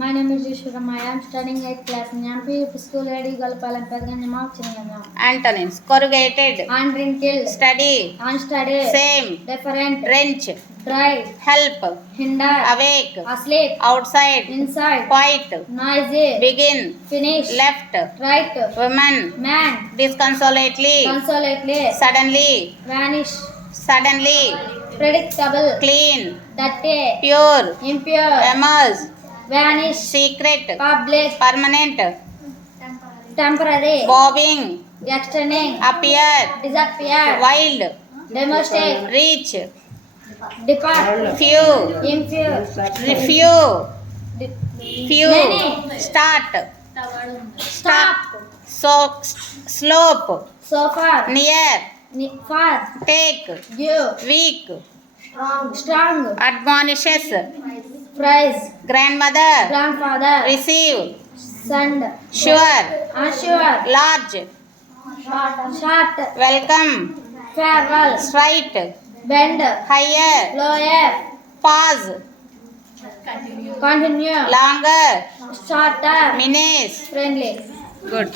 My name is Yeshwaram. I am studying 8th class in MP school Lady Galpalam Pedganjama Chingamam. Antonyms: corrugated, Unwrinkled, study, unstudied, same, different, drench, dry, help, hinder, awake, asleep, outside, inside, quiet, noisy, begin, finish, left, right, woman, man, disconsolately, consolately, suddenly, vanish, suddenly, predictable, clean, dirty, pure, impure, emerge, vanish, secret, public, permanent, temporary, bobbing, extending, appear, disappear, wild, demonstrate, reach, depart, few, impure, few, few, many, start, stop, so, slope, so far, near, far, take, give, weak, strong, admonishes, prize, grandmother, grandfather, receive, send, sure, unsure, large, short, welcome, farewell, straight, bend, higher, lower, pause, continue, longer, shorter, minutes. friendly. Good.